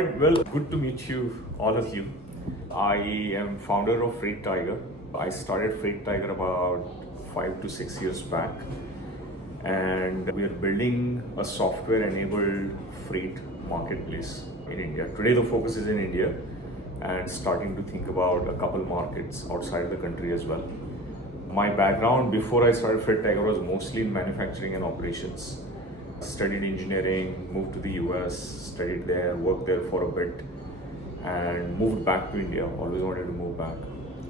Well, good to meet you, all of you. I am founder of Freight Tiger. I started Freight Tiger about 5 to 6 years back, and we are building a software-enabled freight marketplace in India. Today, the focus is in India, and starting to think about a couple markets outside the country as well. My background before I started Freight Tiger was mostly in manufacturing and operations. Studied engineering, moved to the US, studied there, worked there for a bit, and moved back to India. Always wanted to move back.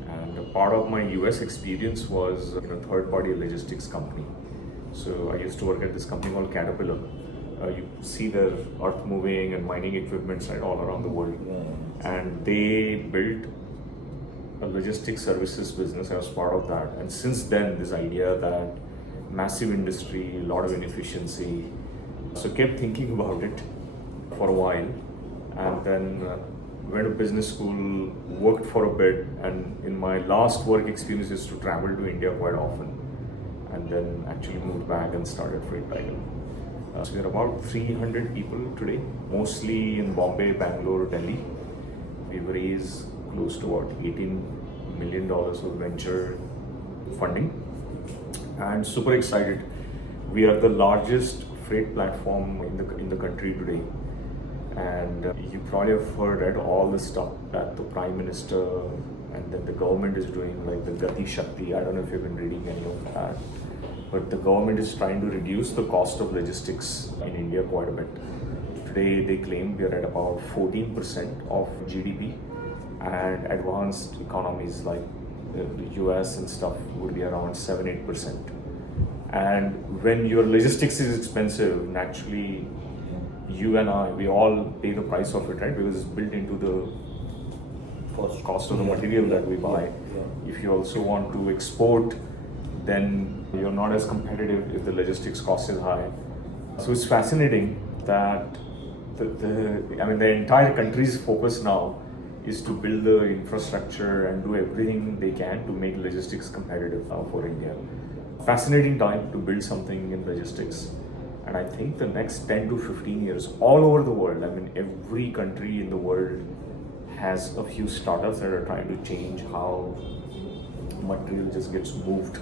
And a part of my US experience was in a third-party logistics company. So I used to work at this company called Caterpillar. You see their earth moving and mining equipment right all around the world. And they built a logistics services business. I was part of that. And since then, this idea that massive industry, a lot of inefficiency. So kept thinking about it for a while, and then went to business school, worked for a bit, and in my last work experience is to travel to India quite often, and then actually moved back and started Freight Tiger. So we're about 300 people today, mostly in Bombay, Bangalore, Delhi. We've raised close to what, $18 million of venture funding. And super excited. We are the largest freight platform in the country today, and you probably have read all the stuff that the Prime Minister and then the government is doing, like the GatiShakti. I don't know if you've been reading any of that, but the government is trying to reduce the cost of logistics in India quite a bit. Today they claim we are at about 14% of GDP, and advanced economies like the US and stuff would be around 7-8%. And when your logistics is expensive, naturally you and I, we all pay the price of it, right? Because it's built into the first cost of the material that we buy. If you also want to export, then you're not as competitive if the logistics cost is high. So it's fascinating that the entire country's focus now is to build the infrastructure and do everything they can to make logistics competitive for India. Fascinating time to build something in logistics. And I think the next 10 to 15 years, all over the world, every country in the world has a few startups that are trying to change how material just gets moved